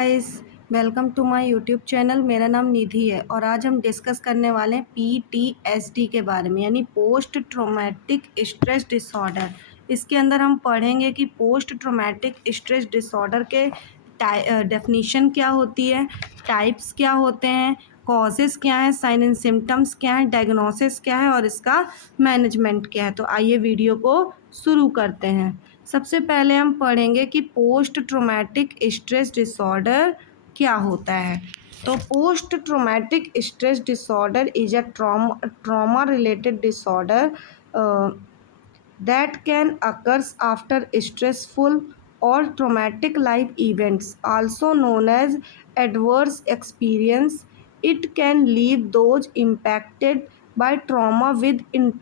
Guys, welcome to my YouTube channel. मेरा नाम निधि है और आज हम डिस्कस करने वाले हैं पीटीएसडी के बारे में, यानी पोस्ट ट्रॉमेटिक स्ट्रेस डिसऑर्डर। इसके अंदर हम पढ़ेंगे कि पोस्ट ट्रॉमेटिक स्ट्रेस डिसऑर्डर के डेफिनीशन क्या होती है, टाइप्स क्या होते हैं, कॉजेज़ क्या हैं, साइन एंड सिम्टम्स क्या हैं, डायग्नोसिस क्या है और इसका मैनेजमेंट क्या है। तो आइए वीडियो को शुरू करते हैं। सबसे पहले हम पढ़ेंगे कि पोस्ट ट्रॉमेटिक स्ट्रेस डिसऑर्डर क्या होता है। तो post traumatic stress disorder is a trauma related disorder that can occurs after stressful or traumatic life events, also known as adverse experience. It can leave those impacted by trauma with in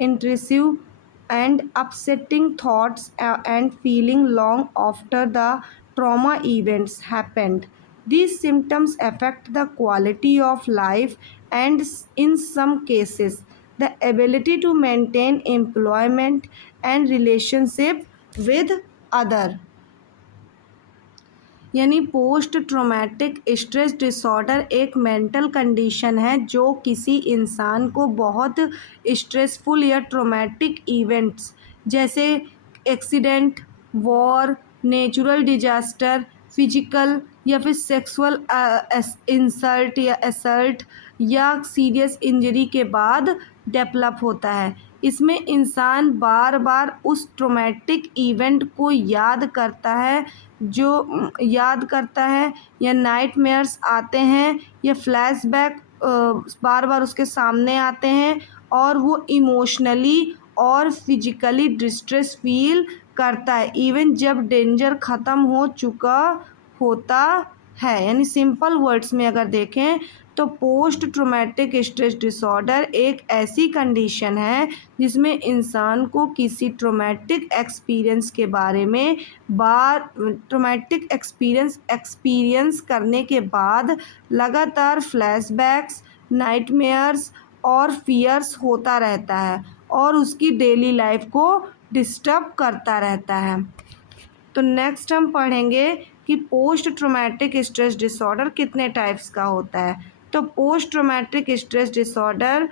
intrusive and upsetting thoughts and feeling long after the trauma events happened. These symptoms affect the quality of life and, in some cases, the ability to maintain employment and relationship with other। यानी post traumatic stress disorder एक mental condition है जो किसी इंसान को बहुत stressful या traumatic events जैसे accident, war, natural disaster, physical या फिर सेक्सुअल इंसल्ट या असल्ट या सीरियस इंजरी के बाद डेवलप होता है। इसमें इंसान बार बार उस ट्रॉमेटिक इवेंट को याद करता है या नाइटमेयर्स आते हैं या फ्लैशबैक बार बार उसके सामने आते हैं और वो इमोशनली और फिजिकली डिस्ट्रेस फील करता है इवन जब डेंजर ख़त्म हो चुका होता है। यानी सिंपल वर्ड्स में अगर देखें तो पोस्ट ट्रॉमेटिक स्ट्रेस डिसऑर्डर एक ऐसी कंडीशन है जिसमें इंसान को किसी ट्रॉमेटिक एक्सपीरियंस के बारे में ट्रॉमेटिक एक्सपीरियंस करने के बाद लगातार फ्लैशबैक्स, नाइटमेयर्स और फियर्स होता रहता है और उसकी डेली लाइफ को डिस्टर्ब करता रहता है। तो नेक्स्ट हम पढ़ेंगे कि पोस्ट ट्रॉमेटिक स्ट्रेस डिसऑर्डर कितने टाइप्स का होता है। तो post traumatic stress disorder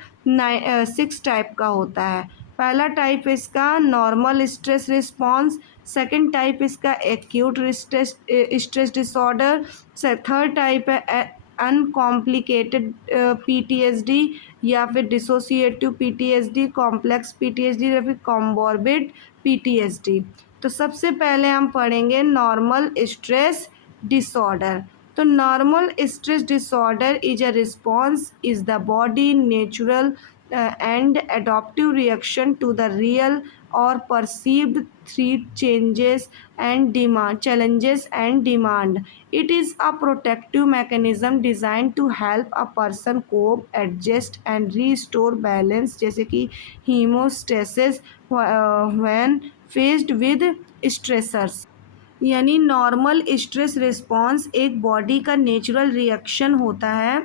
6 type का होता है। पहला टाइप इसका normal stress response, second type इसका acute stress disorder, third type है अनकॉम्प्लिकेटेड पीटीएसडी या फिर डिसोसिएटिव पीटीएसडी, कॉम्प्लेक्स पीटीएसडी या फिर कॉम्बोर्बिड पीटीएसडी। तो सबसे पहले हम पढ़ेंगे नॉर्मल स्ट्रेस डिसऑर्डर। तो normal stress disorder is a response is the body natural and adaptive reaction to the real or perceived threat challenges and demand. It is a protective mechanism designed to help a person cope, adjust and restore balance, जैसे कि hemostasis when faced with stressors। यानी normal stress response एक body का natural reaction होता है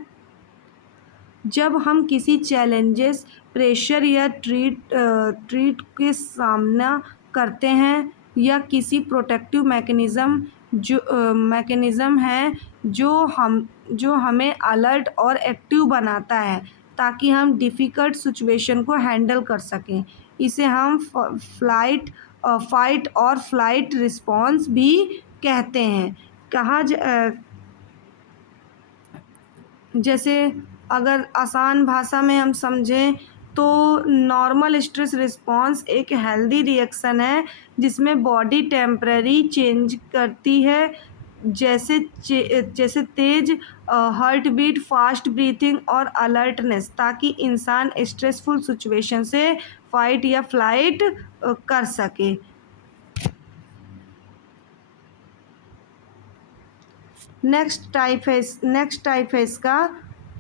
जब हम किसी चैलेंजेस, प्रेशर या ट्रीट के सामना करते हैं या किसी प्रोटेक्टिव मैकेनिज़्म है जो हमें अलर्ट और एक्टिव बनाता है ताकि हम डिफ़िकल्ट सिचुएशन को हैंडल कर सकें। इसे हम फाइट और फ्लाइट रिस्पॉन्स भी कहते हैं। जैसे अगर आसान भाषा में हम समझें तो नॉर्मल स्ट्रेस रिस्पॉन्स एक हेल्दी रिएक्शन है जिसमें बॉडी टेम्पररी चेंज करती है, जैसे तेज हार्ट बीट, फास्ट ब्रीथिंग और अलर्टनेस, ताकि इंसान स्ट्रेसफुल सिचुएशन से फाइट या फ्लाइट कर सके। नेक्स्ट टाइप है इसका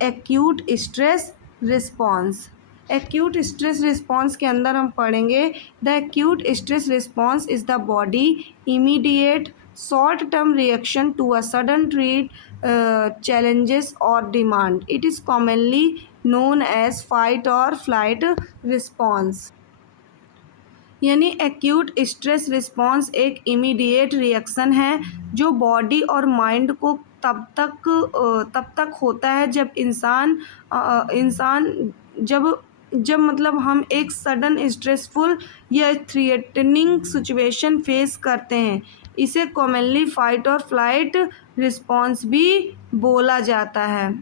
acute stress response. Acute stress response के अंदर हम पढ़ेंगे the acute stress response is the body immediate short term reaction to a sudden threat, challenges or demand. It is commonly known as fight or flight response। यानी acute stress response एक immediate reaction है जो body और mind को तब तक होता है जब इंसान जब जब मतलब हम एक सडन स्ट्रेसफुल या थ्रेटनिंग सिचुएशन फेस करते हैं। इसे कॉमनली फाइट और फ्लाइट रिस्पॉन्स भी बोला जाता है।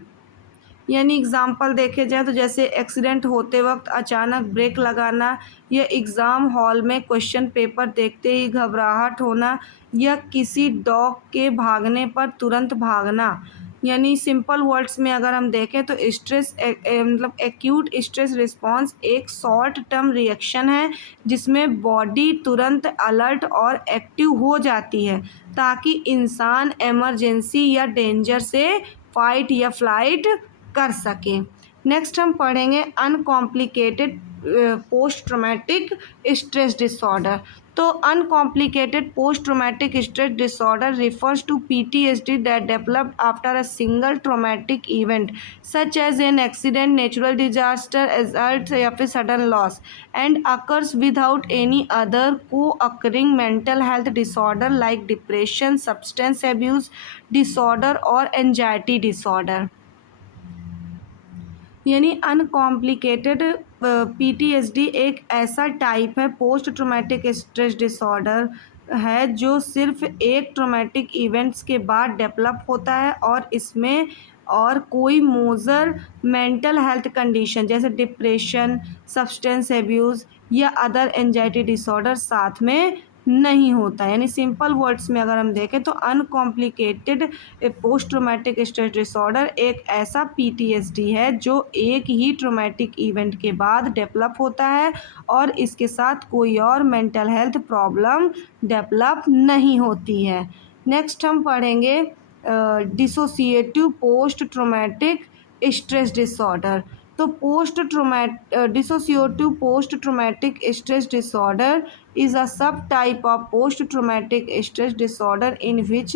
यानी एग्ज़ाम्पल देखे जाए तो जैसे एक्सीडेंट होते वक्त अचानक ब्रेक लगाना, या एग्ज़ाम हॉल में क्वेश्चन पेपर देखते ही घबराहट होना, या किसी डॉग के भागने पर तुरंत भागना। यानी सिंपल वर्ड्स में अगर हम देखें तो मतलब एक्यूट स्ट्रेस रिस्पॉन्स एक शॉर्ट टर्म रिएक्शन है जिसमें बॉडी तुरंत अलर्ट और एक्टिव हो जाती है ताकि इंसान इमरजेंसी या डेंजर से फाइट या फ्लाइट कर सकें। नेक्स्ट हम पढ़ेंगे uncomplicated post traumatic stress disorder. तो uncomplicated post traumatic stress disorder refers to PTSD that developed after a single traumatic event such as an accident, natural disaster, assault या फिर sudden loss and occurs without any other co-occurring mental health disorder like depression, substance abuse disorder or anxiety disorder। यानी uncomplicated PTSD एक ऐसा type है post traumatic stress disorder है जो सिर्फ एक ट्रॉमेटिक इवेंट्स के बाद डेवलप होता है और इसमें और कोई मोजर मेंटल हेल्थ कंडीशन जैसे डिप्रेशन, सब्सटेंस एब्यूज़ या अदर एंजाइटी डिसऑर्डर साथ में नहीं होता। यानी सिंपल वर्ड्स में अगर हम देखें तो uncomplicated post traumatic stress disorder एक ऐसा PTSD है जो एक ही ट्रॉमेटिक इवेंट के बाद डेवलप होता है और इसके साथ कोई और मेंटल हेल्थ प्रॉब्लम डेवलप नहीं होती है। नेक्स्ट हम पढ़ेंगे dissociative post traumatic stress disorder. तो dissociative post traumatic stress disorder is a subtype of post-traumatic stress disorder in which,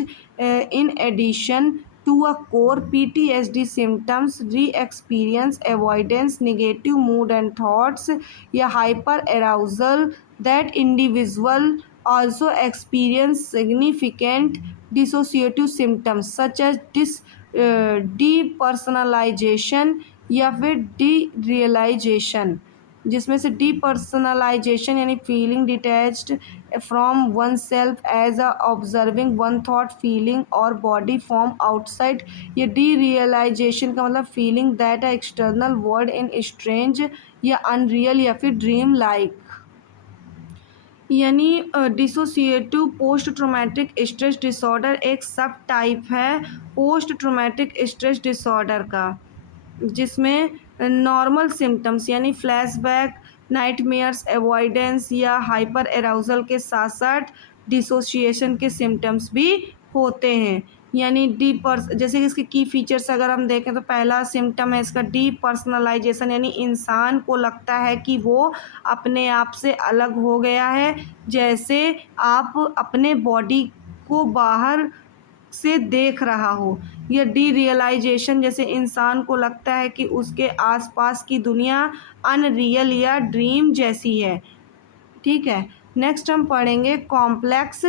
in addition to a core PTSD symptoms, re-experience avoidance, negative mood and thoughts, या hyperarousal, that individual also experience significant dissociative symptoms such as depersonalization या फिर डीरियलाइजेशन, जिसमें से depersonalisation यानी feeling detached from one self as a observing one thought feeling और body form outside, ये derealisation का मतलब feeling that a external world in strange या अनरियल या फिर ड्रीम लाइक। यानी dissociative post traumatic stress disorder एक सब टाइप है पोस्ट ट्रॉमेटिक स्ट्रेस डिसऑर्डर का जिसमें नॉर्मल सिम्टम्स यानी फ्लैशबैक, नाइटमेयर्स, अवॉइडेंस या हाइपर एराउजल के साथ साथ डिसोसिएशन के सिम्टम्स भी होते हैं। यानी जैसे कि इसके की फीचर्स अगर हम देखें तो पहला सिम्टम है इसका डीपर्सनलाइजेशन, यानी इंसान को लगता है कि वो अपने आप से अलग हो गया है, जैसे आप अपने बॉडी को बाहर से देख रहा हो। या डीरियलाइजेशन, जैसे इंसान को लगता है कि उसके आसपास की दुनिया अनरियल या ड्रीम जैसी है। ठीक है। नेक्स्ट हम पढ़ेंगे कॉम्प्लेक्स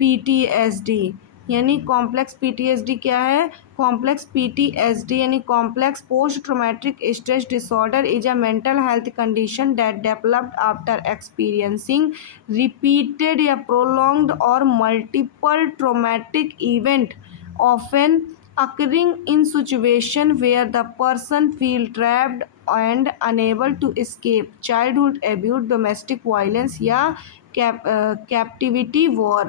PTSD। यानी कॉम्प्लेक्स PTSD क्या है? कॉम्प्लेक्स PTSD यानी complex post traumatic stress disorder is a mental health condition that developed after experiencing repeated या प्रोलॉन्ग्ड और multiple traumatic event often occurring in situation where the person feel trapped and unable to escape, childhood abuse, domestic violence या captivity war।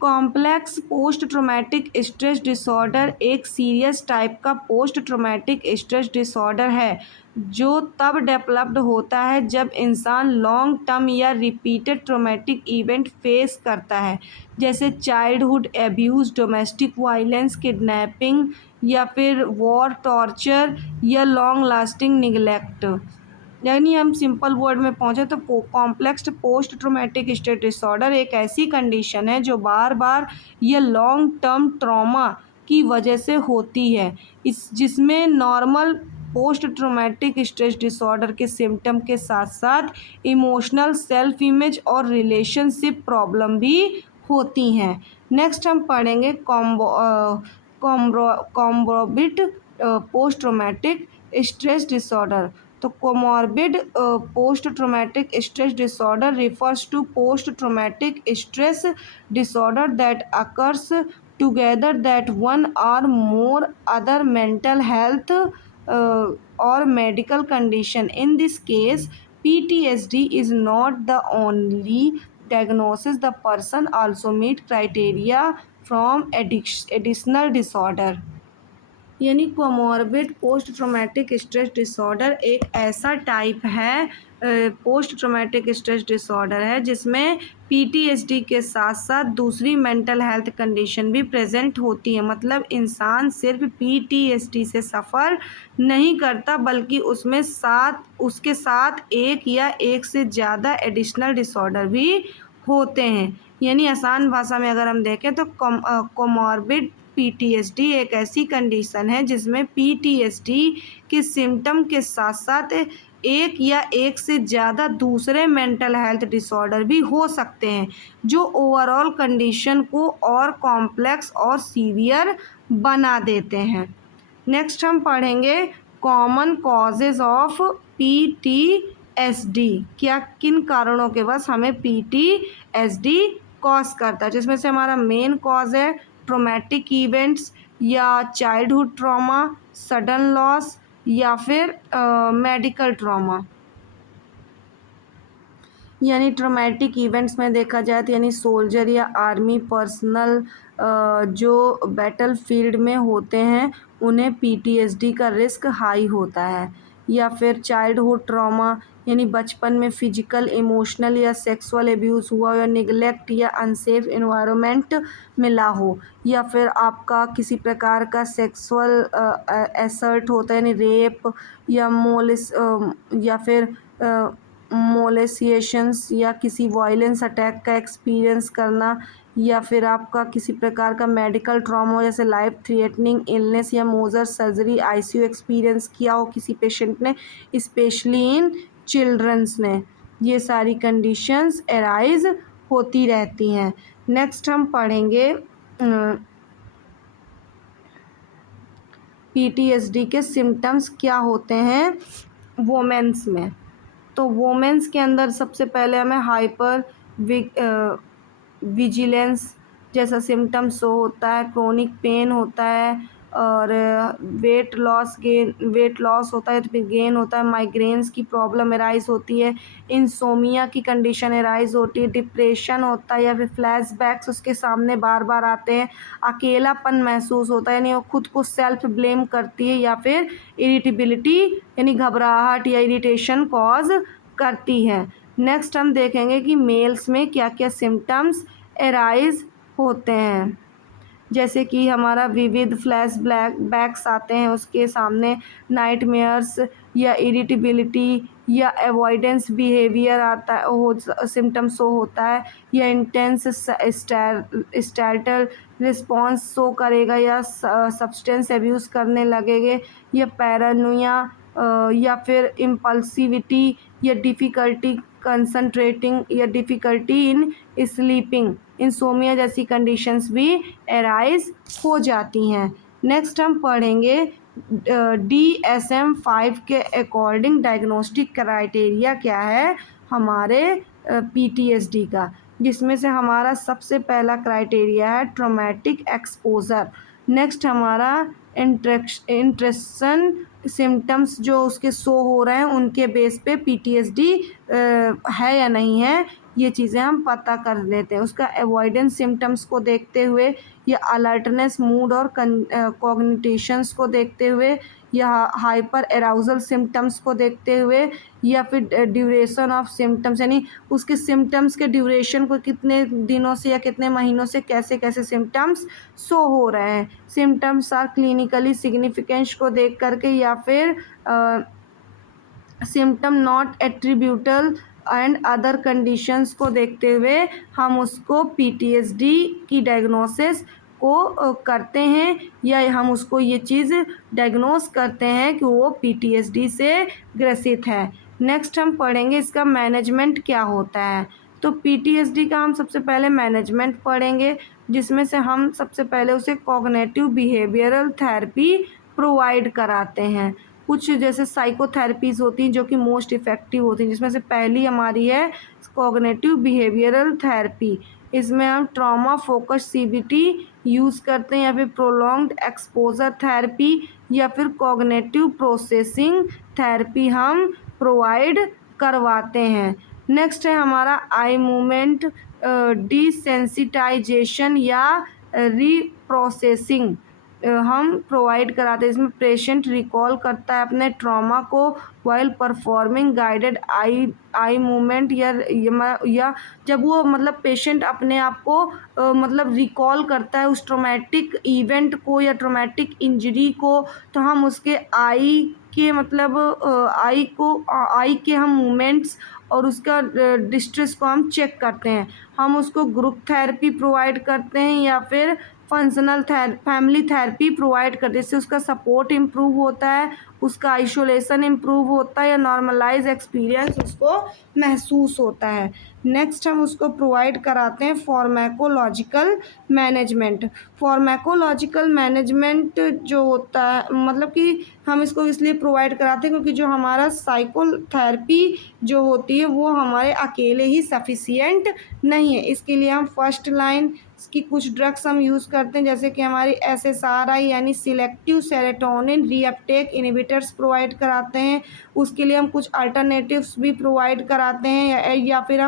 Complex post traumatic stress disorder एक serious type का post traumatic stress disorder है जो तब developed होता है जब इंसान लॉन्ग टर्म या रिपीटेड ट्रॉमेटिक इवेंट फेस करता है, जैसे childhood abuse, domestic violence, kidnapping या फिर वॉर, टॉर्चर या लॉन्ग लास्टिंग निगलेक्ट। यानी हम सिंपल वर्ड में पहुँचे तो complex post traumatic stress disorder एक ऐसी कंडीशन है जो बार बार या लॉन्ग टर्म ट्रॉमा की वजह से होती है, जिसमें normal post traumatic stress disorder के सिम्टम के साथ साथ इमोशनल, सेल्फ इमेज और रिलेशनशिप प्रॉब्लम भी होती हैं। नेक्स्ट हम पढ़ेंगे कॉम्बोबिड पोस्ट ट्रॉमेटिक स्ट्रेस डिसऑर्डर। तो comorbid post traumatic stress disorder refers to post traumatic stress disorder that occurs together that one or more other mental health or medical condition. In this case, PTSD is not the only diagnosis. The person also meet criteria from additional disorder। यानी comorbid post traumatic stress disorder एक ऐसा type है, post traumatic stress disorder है जिसमें PTSD के साथ साथ दूसरी मेंटल हेल्थ कंडीशन भी प्रेजेंट होती है। मतलब इंसान सिर्फ पीटीएसडी से सफ़र नहीं करता बल्कि उसके साथ एक या एक से ज़्यादा एडिशनल डिसऑर्डर भी होते हैं। यानी आसान भाषा में अगर हम देखें तो कोमॉर्बिड पीटीएसडी एक ऐसी कंडीशन है जिसमें पीटीएसडी के सिम्टम के साथ साथ एक या एक से ज़्यादा दूसरे मेंटल हेल्थ डिसऑर्डर भी हो सकते हैं जो ओवरऑल कंडीशन को और कॉम्प्लेक्स और सीवियर बना देते हैं। नेक्स्ट हम पढ़ेंगे कॉमन कॉजेज ऑफ पीटीएसडी। क्या किन कारणों के वजह हमें पीटीएसडी कॉज करता है, जिसमें से हमारा मेन कॉज है ट्रॉमेटिक इवेंट्स या चाइल्डहुड ट्रॉमा, सडन लॉस या फिर मेडिकल ट्रॉमा। यानी ट्रॉमेटिक इवेंट्स में देखा जाए तो यानी सोल्जर या आर्मी पर्सनल जो बैटल फील्ड में होते हैं उन्हें पीटीएसडी का रिस्क हाई होता है। या फिर चाइल्डहुड ट्रॉमा यानी बचपन में फिजिकल, इमोशनल या सेक्सुअल एब्यूज़ हुआ या निगलेक्ट या अनसेफ इन्वायरमेंट मिला हो, या फिर आपका किसी प्रकार का सेक्सुअल असर्ट होता है यानी रेप या या फिर मोलेसिएशंस या किसी वायलेंस अटैक का एक्सपीरियंस करना, या फिर आपका किसी प्रकार का मेडिकल ट्रॉमा जैसे लाइफ थ्रेटनिंग इलनेस या मोजर सर्जरी आईसीयू एक्सपीरियंस किया हो किसी पेशेंट ने, स्पेशली इन चिल्ड्रंस ने। ये सारी कंडीशंस एराइज होती रहती हैं। नेक्स्ट हम पढ़ेंगे पीटीएसडी के सिम्टम्स क्या होते हैं वोमेंस में। तो वोमेंस के अंदर सबसे पहले हमें हाइपर विजिलेंस जैसा सिम्टम शो होता है, क्रोनिक पेन होता है और वेट लॉस होता है तो फिर गेन होता है, माइग्रेन्स की प्रॉब्लम एराइज होती है, इंसोमिया की कंडीशन एराइज होती है, डिप्रेशन होता है या फिर फ्लैशबैक्स उसके सामने बार बार आते हैं, अकेलापन महसूस होता है यानी वो खुद को सेल्फ ब्लेम करती है, या फिर इरिटेबिलिटी यानी घबराहट या इरिटेशन कॉज करती है। नेक्स्ट हम देखेंगे कि मेल्स में क्या क्या सिम्टम्स एराइज होते हैं, जैसे कि हमारा विविध बैक्स आते हैं उसके सामने, नाइटमेयर्स या इरिटेबिलिटी या अवॉइडेंस बिहेवियर आता है हो सिम्टम्स शो होता है, या इंटेंस स्टार्टल रिस्पॉन्स शो करेगा या सब्सटेंस एब्यूज़ करने लगेंगे, या पैरानोया या फिर इम्पल्सिविटी या डिफ़िकल्टी कंसंट्रेटिंग या डिफ़िकल्टी इन स्लीपिंग, इंसोमिया जैसी कंडीशंस भी एराइज हो जाती हैं। नेक्स्ट हम पढ़ेंगे DSM-5 के अकॉर्डिंग डायग्नोस्टिक क्राइटेरिया क्या है हमारे पीटीएसडी का, जिसमें से हमारा सबसे पहला क्राइटेरिया है ट्रॉमेटिक एक्सपोजर। नेक्स्ट हमारा इंट्रेक्शन सिम्टम्स जो उसके शो हो रहे हैं उनके बेस पे पीटीएसडी है या नहीं है ये चीज़ें हम पता कर लेते हैं। उसका अवॉइडेंस सिम्टम्स को देखते हुए, या अलर्टनेस, मूड और कॉग्निटिशंस को देखते हुए, या हाइपर एराउजल सिम्टम्स को देखते हुए, या फिर ड्यूरेशन ऑफ सिम्टम्स यानी उसके सिम्टम्स के ड्यूरेशन को कितने दिनों से या कितने महीनों से कैसे कैसे सिम्टम्स शो हो रहे हैं, सिम्टम्स आर क्लिनिकली सिग्निफिकेंस को देख करके, या फिर symptom not attributable and other conditions को देखते हुए हम उसको पीटीएसडी की डायग्नोसिस को करते हैं या हम उसको ये चीज़ डायग्नोस करते हैं कि वो PTSD से ग्रसित है। नेक्स्ट हम पढ़ेंगे इसका मैनेजमेंट क्या होता है। तो PTSD का हम सबसे पहले मैनेजमेंट पढ़ेंगे, जिसमें से हम सबसे पहले उसे कॉग्निटिव बिहेवियरल थेरेपी प्रोवाइड कराते हैं। कुछ जैसे साइकोथेरेपीज होती हैं जो कि मोस्ट इफ़ेक्टिव होती हैं, जिसमें से पहली हमारी है कॉग्निटिव बिहेवियरल थेरेपी। इसमें हम ट्रॉमा फोकस CBT यूज़ करते हैं, या फिर प्रोलॉन्ग्ड एक्सपोजर थेरेपी, या फिर कॉग्निटिव प्रोसेसिंग थेरेपी हम प्रोवाइड करवाते हैं। नेक्स्ट है हमारा आई मूवमेंट डिसेंसिटाइजेशन या रीप्रोसेसिंग हम प्रोवाइड कराते हैं। इसमें पेशेंट रिकॉल करता है अपने ट्रॉमा को while performing guided eye movement, या जब वो मतलब पेशेंट अपने आप को मतलब रिकॉल करता है उस ट्रॉमेटिक इवेंट को या ट्रॉमेटिक इंजरी को, तो हम उसके आई के मतलब आई के हम मूवमेंट्स और उसका डिस्ट्रेस को हम चेक करते हैं। हम उसको ग्रुप थेरेपी प्रोवाइड करते हैं या फिर फैमिली थेरेपी प्रोवाइड करते हैं। इससे उसका सपोर्ट इम्प्रूव होता है, उसका आइसोलेशन इम्प्रूव होता है या नॉर्मलाइज एक्सपीरियंस उसको महसूस होता है। नेक्स्ट हम उसको प्रोवाइड कराते हैं फार्माकोलॉजिकल मैनेजमेंट। फार्माकोलॉजिकल मैनेजमेंट जो होता है मतलब कि हम इसको इसलिए प्रोवाइड कराते हैं क्योंकि जो हमारा साइकोथेरेपी जो होती है वो हमारे अकेले ही सफिशिएंट नहीं है। इसके लिए हम फर्स्ट लाइन की कुछ ड्रग्स हम यूज़ करते हैं, जैसे कि हमारी SSRI यानी selective serotonin reuptake inhibitors provide कराते हैं। उसके लिए हम कुछ अल्टरनेटिव्स भी प्रोवाइड कराते हैं, या फिर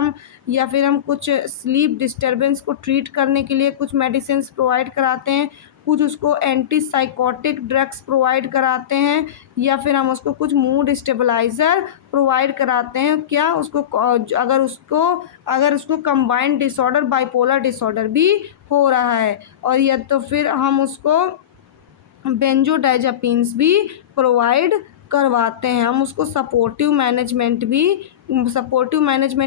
हम कुछ स्लीप डिस्टर्बेंस को ट्रीट करने के लिए कुछ मेडिसिन प्रोवाइड कराते हैं। कुछ उसको एंटी साइकोटिक ड्रग्स प्रोवाइड कराते हैं, या फिर हम उसको कुछ मूड स्टेबलाइज़र प्रोवाइड कराते हैं। क्या उसको अगर उसको कंबाइंड डिसऑर्डर बाइपोलर डिसऑर्डर भी हो रहा है, और या तो फिर हम उसको बेंजोडाइजापिन्स भी प्रोवाइड करवाते हैं। हम उसको सपोर्टिव मैनेजमेंट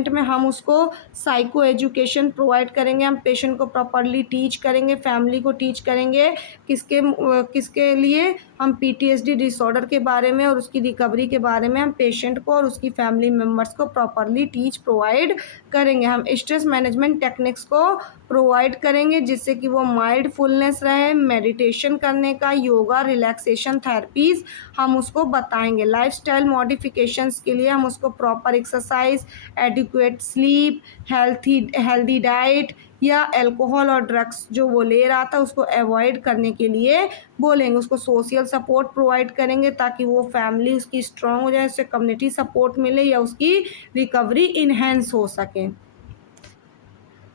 में हम उसको साइको एजुकेशन प्रोवाइड करेंगे। हम पेशेंट को प्रॉपरली टीच करेंगे, फैमिली को टीच करेंगे किसके लिए हम PTSD डिसऑर्डर के बारे में और उसकी रिकवरी के बारे में हम पेशेंट को और उसकी फैमिली मेम्बर्स को प्रॉपरली प्रोवाइड करेंगे। हम स्ट्रेस मैनेजमेंट टेक्निक्स को प्रोवाइड करेंगे जिससे कि वो माइंडफुलनेस रहे, मेडिटेशन करने का, योगा, रिलैक्सेशन थेरेपीज़ हम उसको बताएंगे। लाइफस्टाइल मॉडिफिकेशंस के लिए हम उसको proper exercise, adequate sleep, healthy diet या अल्कोहल और ड्रग्स जो वो ले रहा था उसको अवॉइड करने के लिए बोलेंगे। उसको सोशल सपोर्ट प्रोवाइड करेंगे ताकि वो फैमिली उसकी स्ट्रांग हो जाए, उससे कम्युनिटी सपोर्ट मिले या उसकी रिकवरी इन्हेंस हो सके।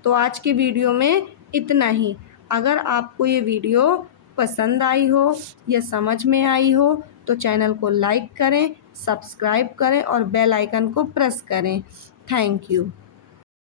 तो आज की वीडियो में इतना ही। अगर आपको ये वीडियो पसंद आई हो या समझ में आई हो तो चैनल को लाइक करें, सब्सक्राइब करें और बेल आइकन को प्रेस करें। Thank you.